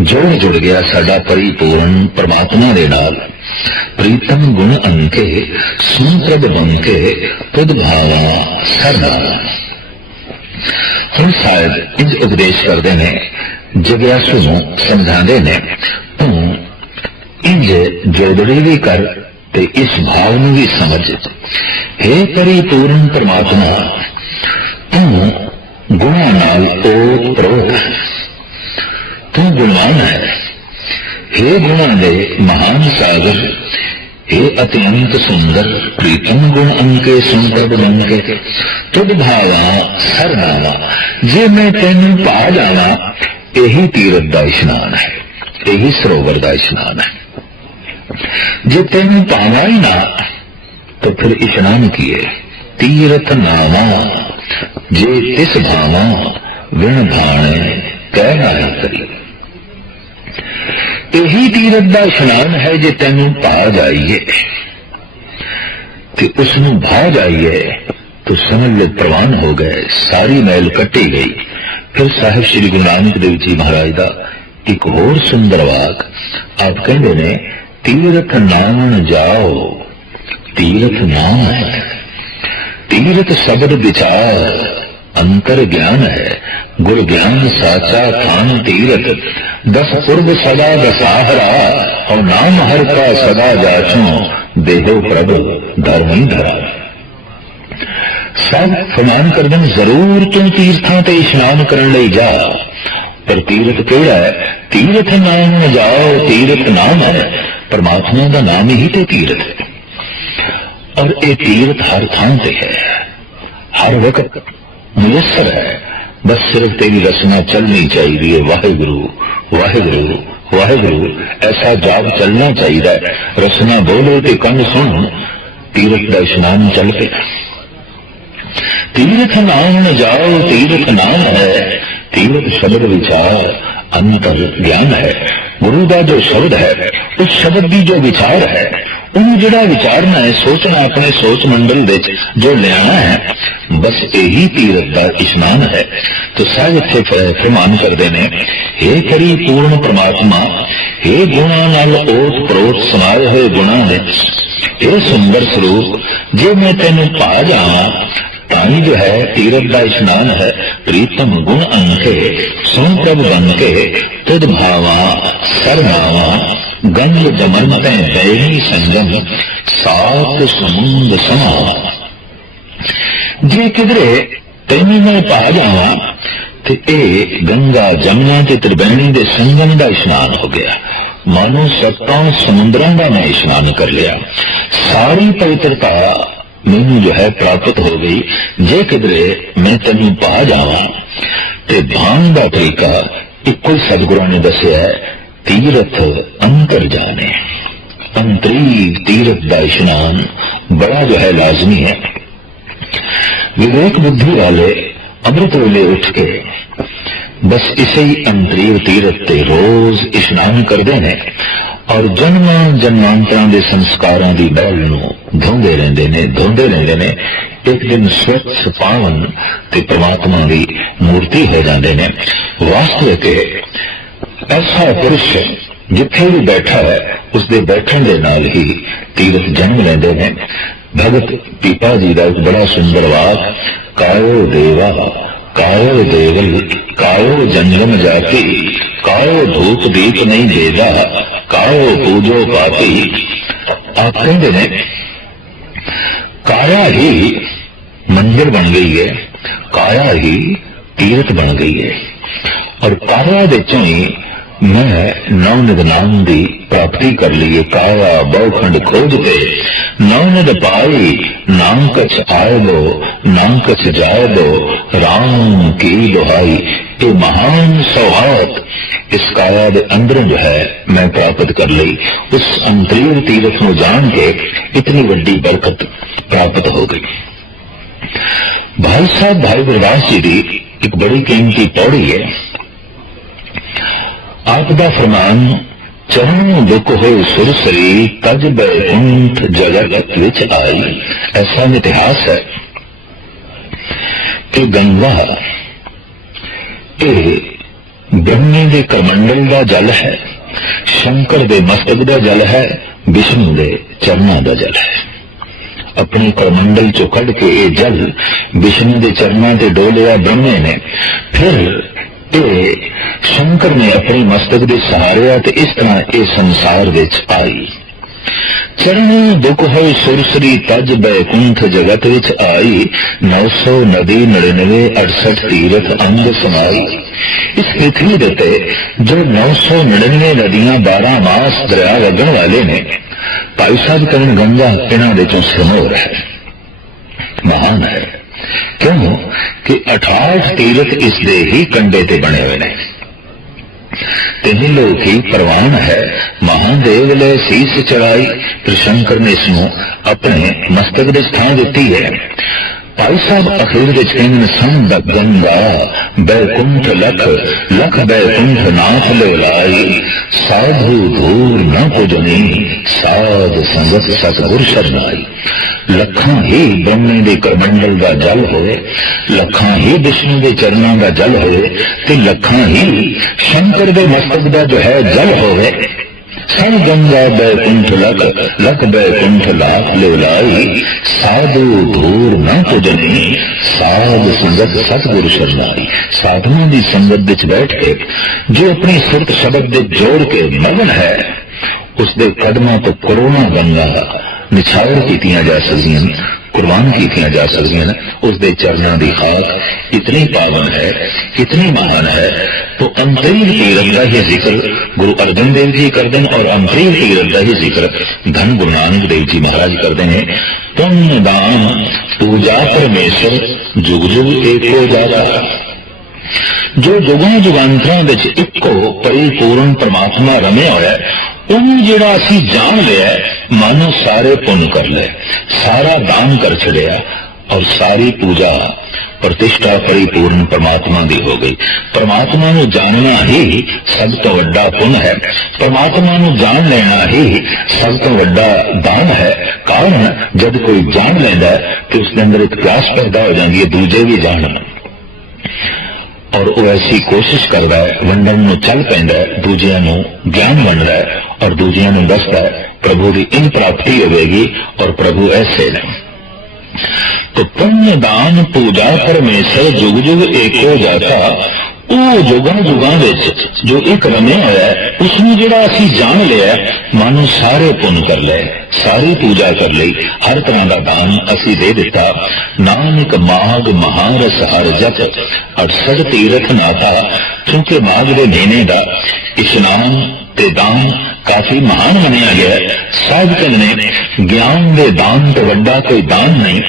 ਜੋੜ ਜੁੜ ਗਿਆ ਸਾਡਾ ਪਰਿਪੂਰਨ ਪ੍ਰਮਾਤਮਾ ਦੇ ਨਾਲ। ਪ੍ਰੀਤਮ ਗੁਣ ਅੰਕੇ ਸੁੰਤਰਦ ਬੰਕੇ ਤੁਧ ਭਾਵਾ ਸਰਨਾ ਹੁਣ ਸਾਹਿਬ ਇੰਜ ਉਪਦੇਸ਼ ਕਰਦੇ ਨੇ ਜਗਿਆਸੂ ਨੂੰ ਸਮਝਾਉਂਦੇ ਨੇ ਤੂੰ ਇੰਜ ਜੋੜੜੀ ਵੀ ਕਰ ਤੇ ਇਸ ਭਾਵ ਨੂੰ ਵੀ ਸਮਝ ਹੈ ਪਰਿਪੂਰਨ ਪਰਮਾਤਮਾ ਤੂੰ ਗੁਣਾਂ ਨਾਲ ਉਹ ਪ੍ਰੋਖ ਤੂੰ ਗੁਣਵਾਨ ਹੈ हे ਗੁਣਾਂ ਦੇ ਮਹਾਨ ਸਾਗਰ हे ਅਤਿਅੰਤ ਸੁੰਦਰ ਪ੍ਰੀਤਮ ਗੁਣ ਅੰਕੇ ਸੁੰਦਰ ਬੰਕੇ ਤੁਧ ਭਾਵਾ ਸਰਨਾਵਾ ਜੇ ਮੈਂ ਤੈਨੂੰ ਪਾ ਜਾਵਾਂ ਇਹੀ ਤੀਰਥ ਦਾ ਇਸ਼ਨਾਨ ਹੈ ਇਹੀ ਸਰੋਵਰ ਦਾ ਇਸ਼ਨਾਨ ਹੈ ਜੇ ਤੈਨੂੰ ਪਾਣਾ ਹੀ ਨਾ ਤਾਂ ਫਿਰ ਇਸ਼ਨਾਨ ਕੀਏ ਤੀਰਥ ਨਾਵਾ ਜੇ ਤਿਸ ਭਾਵਾ ਵਿਣ ਭਾਣੇ ਕਹਿ ਨਾ ਕਰੀ ਇਹੀ ਤੀਰਥ ਦਾ ਇਸ਼ਨਾਨ ਹੈ ਜੇ ਤੈਨੂੰ ਪਾ ਜਾਈਏ। ਤੇ ਉਸ ਨੂੰ ਭਾ ਜਾਈਏ ਤਾਂ ਸਮਝ ਲੈ ਪ੍ਰਵਾਨ ਹੋ ਗਏ, ਸਾਰੀ ਮੈਲ ਕੱਟੀ ਗਈ। ਫਿਰ ਸਾਹਿਬ ਸ੍ਰੀ ਗੁਰੂ ਨਾਨਕ ਦੇਵ ਜੀ ਮਹਾਰਾਜ ਦਾ ਇੱਕ ਹੋਰ ਸੁੰਦਰ ਵਾਕ ਆਪ ਕਹਿੰਦੇ ਨੇ, ਤੀਰਥ ਨਾਮਣ ਜਾਓ, ਤੀਰਥ ਨਾਮ ਹੈ ਤੀਰਥ ਸ਼ਬਦ ਵਿਚਾਰ, ਅੰਤਰ ਗਿਆਨ ਹੈ, ਗੁਰ ਗਿਆਨ ਸਾਚਾ ਥਾਨ ਤੀਰਥ। ਦਸ ਪੁਰਬ ਸਦਾ ਦਸਾਹਰਾ ਔਰ ਨਾਮ ਹਰ ਕਾ ਸਦਾ ਜਾਚੋ, ਦੇਹੋ ਪ੍ਰਭ ਧਰਮੀ ਧਰਾ ਸਭ ਫਰਮਾਨ ਕਰਦੇ ਜ਼ਰੂਰ ਤੂੰ ਤੀਰਥਾਂ ਤੇ ਇਸ਼ਨਾਨ ਕਰਨ ਲਈ ਜਾ। ਪਰ ਤੀਰਥ ਕਿਹੜਾ ਹੈ? ਤੀਰਥ ਨਾਮ ਜਾਓ, ਤੀਰਥ ਨਾਮ ਹੈ। ਪਰਮਾਤਮਾ ਦਾ ਨਾਮ ਹੀ ਤੇ ਤੀਰਥ ਹੈ। ਔਰ ਇਹ ਤੀਰਥ ਹਰ ਥਾਂ ਤੇ ਹੈ। ਹਰ ਵਕਤ ਮੁਯਸਰ ਹੈ। ਬਸ ਸਿਰਫ ਤੇਰੀ ਰਸਨਾ ਚੱਲਣੀ ਚਾਹੀਦੀ ਹੈ, ਵਾਹਿਗੁਰੂ ਵਾਹਿਗੁਰੂ ਵਾਹਿਗੁਰੂ। ਐਸਾ ਜਾਪ ਚੱਲਣਾ ਚਾਹੀਦਾ ਹੈ। ਰਸਨਾ ਬੋਲੇ ਤੇ ਕੰਨ ਸੁਣ। ਤੀਰਥ ਦਾ ਇਸ਼ਨਾਨ ਚੱਲ ਪਿਆ। ਤੀਰਥ ਨਾਮ ਜਾਓ, ਤੀਰਥ ਨਾਮ ਹੈ। ਤੀਰਥ ਸ਼ਬਦ ਵਿਚਾਰ ਅੰਤਰ ਗਿਆਨ ਹੈ। ਗੁਰੂ ਦਾ ਜੋ ਸ਼ਬਦ ਹੈ, ਉਸ ਸ਼ਬਦ ਦੀ ਜੋ ਵਿਚਾਰ ਹੈ ਉਹਨੂੰ ਜਿਹੜਾ ਵਿਚਾਰਨਾ ਹੈ, ਸੋਚਣਾ ਆਪਣੇ ਸੋਚ ਮੰਡਲ ਵਿੱਚ ਜੋ ਲਿਆਣਾ ਹੈ, ਬਸ ਇਹੀ ਤੀਰਥ ਦਾ ਇਸ਼ਨਾਨ ਹੈ। ਤੋ ਸਾਹਿਬ ਇੱਥੇ ਫਰਮਾਨ ਕਰਦੇ ਨੇ हे ਕਰੀ ਪੂਰਨ ਪ੍ਰਮਾਤਮਾ हे ਗੁਣਾਂ ਨਾਲ ਓਤ ਪ੍ਰੋਤ ਸਮਾਏ ਹੋਏ ਗੁਣਾਂ ਵਿੱਚ ਇਹ ਸੁੰਦਰ ਸਰੂਪ, ਜੇ ਮੈਂ ਤੈਨੂੰ ਪਾ ਜਾਵਾਂ, ਤਾਂ ਹੀ ਜੋ ਹੈ ਤੀਰਥ ਦਾ ਇਸ਼ਨਾਨ ਹੈ, ਪ੍ਰੀਤਮ ਗੁਣ ਅੰਕੇ ਸੁਨ ਪ੍ਰਭ ਬਨ ਕੇ ਤਦ ਭਾਵਾ ਸਰਨਾਵਾ ਗੰਗ ਦਮਨ ਤੈ ਬੈਣੀ ਸੰਜਮ ਸਾਤ ਸਮੁੰਦ ਜੇ ਕਿਧਰੇ ਤੈਨੂੰ ਮੈਂ ਪਾ ਜਾਵਾਂ ਤੇ ਇਹ ਗੰਗਾ ਜਮਨਾ ਤੇ ਤ੍ਰਿਵੇਣੀ ਦੇ ਸੰਗਮ ਦਾ ਇਸ਼ਨਾਨ ਹੋ ਗਿਆ ਮਾਨੋ ਸੱਤਾਂ ਸਮੁੰਦਰਾਂ ਦਾ ਮੈਂ ਇਸ਼ਨਾਨ ਕਰ ਲਿਆ ਸਾਰੀ ਪਵਿੱਤਰਤਾ ਮੈਨੂੰ ਜੋ ਹੈ ਪ੍ਰਾਪਤ ਹੋ ਗਈ ਜੇ ਕਿਧਰੇ ਮੈਂ ਤੈਨੂੰ ਪਾ ਜਾਵਾਂ ਤੇ ਭਾਨ ਦਾ ਤਰੀਕਾ ਇੱਕੋ ਹੀ ਸਤਿਗੁਰਾਂ ਨੇ ਦੱਸਿਆ ਹੈ ਤੀਰਥ ਅੰਤਰ ਜਾਣੇ। ਅੰਤਰੀ ਤੀਰਥ ਦਾ ਇਸ਼ਨਾਨ ਬੜਾ ਜੋ ਹੈ ਲਾਜ਼ਮੀ ਹੈ। ਵਿਵੇਕ ਬੁੱਧੀ ਵਾਲੇ ਅੰਮ੍ਰਿਤ ਵੇਲੇ ਉੱਠ ਕੇ ਬਸ ਇਸੇ ਹੀ ਅੰਤਰੀਵ ਤੀਰਥ ਤੇ ਰੋਜ਼ ਇਸ਼ਨਾਨ ਕਰਦੇ ਨੇ ਔਰ ਜਨਮਾਂ ਜਨਮਾਂਤਰਾਂ ਦੇ ਸੰਸਕਾਰਾਂ ਦੀ ਬੈਲ ਨੂੰ ਧੋਂਦੇ ਰਹਿੰਦੇ ਨੇ, ਧੋਂਦੇ ਰਹਿੰਦੇ ਨੇ। ਇੱਕ ਦਿਨ ਸਵੱਛ ਪਾਵਨ ਤੇ ਪ੍ਰਮਾਤਮਾ ਦੀ ਮੂਰਤੀ ਹੋ ਜਾਂਦੇ ਨੇ। ਵਾਸਤਵਿਕ ਇਹ ਐਸਾ ਪੁਰਸ਼ ਜਿੱਥੇ ਵੀ ਬੈਠਾ ਹੈ ਉਸ ਦੇ ਬੈਠਣ ਦੇ ਨਾਲ ਹੀ ਤੀਰਥ ਜਨਮ ਲੈਂਦੇ ਨੇ। ਭਗਤ ਪੀਪਾ ਜੀ ਦਾ ਇੱਕ ਬੜਾ ਸੁੰਦਰ ਵਾਕ ਕਾਇਓ ਦੇਵਾ ਕਾਇਓ ਦੇਵਲ ਕਾਇਓ ਜੰਗਮ ਜਾਤੀ ਕਾਇਓ ਧੂਪ ਦੀਪ ਨਹੀਂ ਦੇਦਾ ਕਾਇਓ ਪੂਜੋ ਪਾਤੀ ਆਪ ਕਹਿੰਦੇ ਨੇ, ਕਾਇਆ ਹੀ ਮੰਦਿਰ ਬਣ ਗਈ ਹੈ, ਕਾਇਆ ਹੀ ਤੀਰਥ ਬਣ ਗਈ ਹੈ। ਔਰ ਕਾਇਆ ਦੇ ਚੋਂ ਹੀ ਮੈਂ ਨੌ ਨਿਧਨਾਮ ਦੀ ਪ੍ਰਾਪਤੀ ਕਰ ਲਈ ਕਾਇਆ ਬਹੁਖੰਡ ਖੋਜ ਕੇ ਨੌ ਨਿਧ ਪਾਈ, ਨਾਮ ਕਛ ਆਏ ਦੋ ਨਾਮ ਕਛ ਜਾਏ ਲੋ RAM ਕੀ ਦੁਹਾਈ ਇਹ ਮਹਾਨ ਸੌਹਾਤ ਇਸ ਕਾਇਆ ਦੇ ਅੰਦਰ ਜੋ ਹੈ, ਮੈਂ ਪ੍ਰਾਪਤ ਕਰ ਲਈ। ਉਸ ਅੰਤਰੀਵ ਤੀਰਥ ਨੂੰ ਜਾਣ ਕੇ ਇਤਨੀ ਵੱਡੀ ਬਰਕਤ ਪ੍ਰਾਪਤ ਹੋ ਗਈ। ਭਾਈ ਸਾਹਿਬ, ਭਾਈ ਗੁਰਦਾਸ ਜੀ ਦੀ ਇੱਕ ਬੜੀ ਕੀਮਤੀ ਪੌੜੀ ਹੈ। ਆਪ ਦਾ ਫਰਮਾਨ, ਚਰਨ ਦੁੱਖ ਹੋਏ ਸੁਰਸਰੀ ਤਜ ਬੈਕੁੰਠ ਜਗਤ ਵਿੱਚ ਆਈ। ਐਸਾ ਇਤਿਹਾਸ ਹੈ ਕਿ ਗੰਗਾ ਇਹ ਬ੍ਰਹਮੇ ਦੇ ਕਮੰਡਲ ਦਾ ਜਲ ਹੈ, ਸ਼ੰਕਰ ਦੇ ਮਸਤਕ ਦਾ ਜਲ ਹੈ, ਵਿਸ਼ਨੂੰ ਦੇ ਚਰਨਾਂ ਦਾ ਜਲ ਹੈ। ਆਪਣੇ ਕਰਮੰਡਲ ਚੋਂ ਕੱਢ ਕੇ ਇਹ ਜਲ ਵਿਸ਼ਨੂੰ ਦੇ ਚਰਨਾਂ ਤੇ ਡੋਲਿਆ ਬ੍ਰਹਮੇ ਨੇ, ਫਿਰ ਇਹ ਸ਼ੰਕਰ ਨੇ ਆਪਣੇ ਮਸਤਕ ਦੇ ਸਹਾਰਿਆ ਤੇ ਇਸ ਤਰ੍ਹਾਂ ਇਹ ਸੰਸਾਰ ਵਿੱਚ ਆਈ। ਚਰਨ ਦੁਖ ਹੋਏ ਸੁਰਸਰੀ ਤਜ ਬੈਕੁੰਠ ਜਗਤ ਵਿੱਚ ਆਈ। 900 ਨਦੀ 99 68 ਤੀਰਥ ਅੰਗ ਸਮਾਈ। ਇਸ ਪ੍ਰਿਥਵੀ ਦੇ ਤੇ ਜੋ 999 ਨਦੀਆਂ 12 ਮਾਸ ਦਰਿਆ ਵਗਣ ਵਾਲੇ ਨੇ, ਭਾਈ ਸਾਹਿਬ ਕਰਨ ਗੰਗਾ ਇਹਨਾਂ ਦੇ ਚੋਂ ਸਿਰਮੌਰ ਹੈ। ਮਹਾਨ ਹੈ। ਕਿਉਂ? ਕਿ 68 ਤੀਰਥ ਇਸ ਦੇ ਹੀ ਕੰਡੇ ਤੇ ਬਣੇ ਹੋਏ ਨੇ। ਤਿੰਨ ਲੋਕੀ ਪ੍ਰਵਾਨ ਹੈ। ਮਹਾਦੇਵ ਲੈ ਸੀਸ ਚੜਾਈ। ਫਿਰ ਨੇ ਇਸ ਨੂੰ ਆਪਣੇ ਮਸਤਕ ਦੇ ਸਥਾਨ ਦਿੱਤੀ ਹੈ। ਭਾਈ ਸਾਹਿਬ ਅਖੀਰ ਵਿੱਚ ਕਹਿੰਦੇ ਨੇ ਸੰਦ ਗੰਗਾ, ਬੈਕੁੰਠ ਲਖ ਲਖ ਬੈਕੁੰਠ ਨਾਥ ਲਾਈ। ਸਾਧੂ ਧੂਰ ਨ ਪੁਜਨੀ ਸਾਧ ਸੰਗਤ ਸਤਗੁਰ ਸ਼ਰਨਾਈ। ਲੱਖਾਂ ਹੀ ਬ੍ਰਹਮੇ ਦੇ ਕਰਮੰਡਲ ਦਾ ਜਲ ਹੋਵੇ, ਲੱਖਾਂ ਹੀ ਵਿਸ਼ਨੂੰ ਦੇ ਚਰਨਾਂ ਦਾ ਜਲ ਹੋਵੇ ਤੇ ਲੱਖਾਂ ਹੀ ਸ਼ੰਕਰ ਦੇ ਮਸਤਕ ਦਾ ਜੋ ਹੈ ਜਲ ਹੋਵੇ। ਸੰ ਗੰਗਾ ਬੈਕੁੰਠ ਲਖ ਲਖ ਬੈਕੁੰਠ ਲਾਖ ਲਿਵਲਾਈ ਸਾਧੂ ਧੂਰ ਨਾ ਪੁਜਨੀ, ਸਾਧ ਸੰਗਤ ਸਤਿਗੁਰ ਸ਼ਰਨਾਈ। ਸਾਧੂਆਂ ਦੀ ਸੰਗਤ ਵਿੱਚ ਬੈਠ ਕੇ ਜੋ ਆਪਣੀ ਸੁਰਤ ਸ਼ਬਦ ਦੇ ਜੋੜ ਕੇ ਮਗਨ ਹੈ ਉਸ ਦੇ ਕਦਮਾਂ ਤੋਂ ਕਰੋਨਾ ਗੰਗਾ ਨਿਛਾਵਰ ਕੀਤੀਆਂ ਜਾ ਸਕਦੀਆਂ ਨੇ ਕੁਰਬਾਨ ਕੀਤੀਆਂ ਜਾ ਸਕਦੀਆਂ ਨੇ ਉਸ ਦੇ ਚਰਨਾਂ ਦੀ ਖਾਕ ਇਤਨੀ ਪਾਵਨ ਹੈ ਇਤਨੀ ਮਹਾਨ ਹੈ तो अंतरील तीरथ का ही जिक्र गुरु अर्जन देव जी करते हैं और अंतरील तीरथ का ही जिक्र धन गुरु नानक देव जी महाराज करते हैं पुण्य दान पूजा परमेश्वर जुग जुग एको जाता ਜੋ ਜੁਗਾਂ ਜੁਗਾਂਤਰਾਂ ਵਿੱਚ ਇੱਕੋ ਪਰਿਪੂਰਨ ਪ੍ਰਮਾਤਮਾ ਰਮਿਆ ਹੋਇਆ ਹੈ ਉਹਨੂੰ ਜਿਹੜਾ ਅਸੀਂ ਜਾਣ ਲਿਆ ਹੈ, ਮਾਨੋ ਸਾਰੇ ਪੁੰਨ ਕਰ ਲਏ ਸਾਰਾ ਦਾਨ ਕਰ ਛੜਿਆ ਔਰ ਸਾਰੀ ਪੂਜਾ ਪ੍ਰਤਿਸ਼ਠਾ ਪਰਿਪੂਰਨ ਪਰਮਾਤਮਾ ਦੀ ਹੋ ਗਈ। ਪਰਮਾਤਮਾ ਨੂੰ ਜਾਣਨਾ ਹੀ ਸਭ ਤੋਂ ਵੱਡਾ ਪੁੰਨ ਹੈ। ਪਰਮਾਤਮਾ ਨੂੰ ਜਾਣ ਲੈਣਾ ਹੀ ਸਭ ਤੋਂ ਵੱਡਾ ਦਾਨ ਹੈ। ਕਾਰਨ ਜਦ ਕੋਈ ਜਾਣ ਲੈਂਦਾ ਹੈ ਤੇ ਉਸ ਦੇ ਅੰਦਰ ਇੱਕ ਪਿਆਸ ਪੈਦਾ ਹੋ ਜਾਂਦੀ ਹੈ ਦੂਜੇ ਵੀ ਜਾਣਨ। ਔਰ ਉਹ ਐਸੀ ਕੋਸ਼ਿਸ਼ ਕਰਦਾ ਹੈ ਵੰਡਣ ਨੂੰ ਚੱਲ ਪੈਂਦਾ ਹੈ ਦੂਜਿਆਂ ਨੂੰ ਗਿਆਨ ਵੰਡਦਾ ਹੈ ਔਰ ਦੂਜਿਆਂ ਨੂੰ ਦੱਸਦਾ ਹੈ ਪ੍ਰਭੂ ਦੀ ਇਨ ਪ੍ਰਾਪਤੀ ਹੋਵੇਗੀ ਔਰ ਪ੍ਰਭੂ ਐਸੇ ਨੇ तो पुण्य दान पूजा परमेश्वर जुग जुग एको जाता ਉਹ ਜੁਗਾਂ ਜੁਗਾਂ ਵਿੱਚ ਜੋ ਇੱਕ ਰਮਿਆ ਹੋਇਆ ਹੈ ਉਸ ਨੂੰ ਜਿਹੜਾ ਅਸੀਂ ਜਾਣ ਲਿਆ ਹੈ, ਮਾਨੋ ਸਾਰੇ ਪੁੰਨ ਕਰ ਲਏ ਸਾਰੀ ਪੂਜਾ ਕਰ ਲਈ ਹਰ ਤਰ੍ਹਾਂ ਦਾ ਦਾਨ ਅਸੀਂ ਦੇ ਦਿੱਤਾ। ਨਾਨਕ ਮਾਗ ਮਹਾਰਸ ਹਰ ਜਪ 68 ਤੀਰਥ ਨਾਤਾ ਕਿਉਂਕਿ ਮਾਗ ਦੇ ਮਹੀਨੇ ਦਾ ਇਸ਼ਨਾਨ ਤੇ ਦਾਨ ਕਾਫੀ ਮਹਾਨ ਮੰਨਿਆ ਗਿਆ ਹੈ। ਸਾਹਿਬ ਕਹਿੰਦੇ ਨੇ ਗਿਆਨ ਦੇ ਦਾਨ ਤੋਂ ਵੱਡਾ ਕੋਈ ਦਾਨ ਨਹੀਂ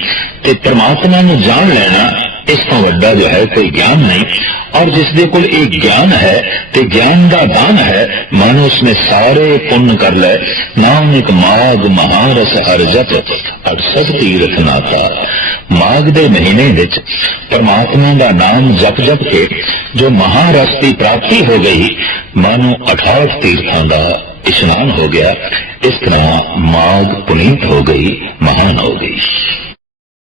ਤੇ ਪ੍ਰਮਾਤਮਾ ਨੂੰ ਜਾਣ ਲੈਣਾ ਇਸ ਤੋਂ ਵੱਡਾ ਜੋ ਹੈ ਕੋਈ ਗਿਆਨ ਨਹੀਂ। ਔਰ ਜਿਸ ਦੇ ਕੋਲ ਇਹ ਗਿਆਨ ਹੈ ਤੇ ਗਿਆਨ ਦਾ ਦਾਨ ਹੈ, ਮਨ ਉਸਨੇ ਸਾਰੇ ਪੁੰਨ ਕਰ ਲਏ। ਨਾਮ ਇੱਕ ਮਾਗ ਮਹਾਰਸ ਹਰ ਜਪ 68 ਤੀਰਥ ਨਾਤਾ। ਮਾਗ ਦੇ ਮਹੀਨੇ ਵਿੱਚ ਪਰਮਾਤਮਾ ਦਾ ਨਾਮ ਜਪ ਜਪ ਕੇ ਜੋ ਮਹਾਰਸ ਦੀ ਪ੍ਰਾਪਤੀ ਹੋ ਗਈ, ਮਾਨੋ 68 ਤੀਰਥਾਂ ਦਾ ਇਸ਼ਨਾਨ ਹੋ ਗਿਆ। ਇਸ ਤਰ੍ਹਾਂ ਮਾਗ ਪੁਨੀਤ ਹੋ ਗਈ, ਮਹਾਨ ਹੋ ਗਈ।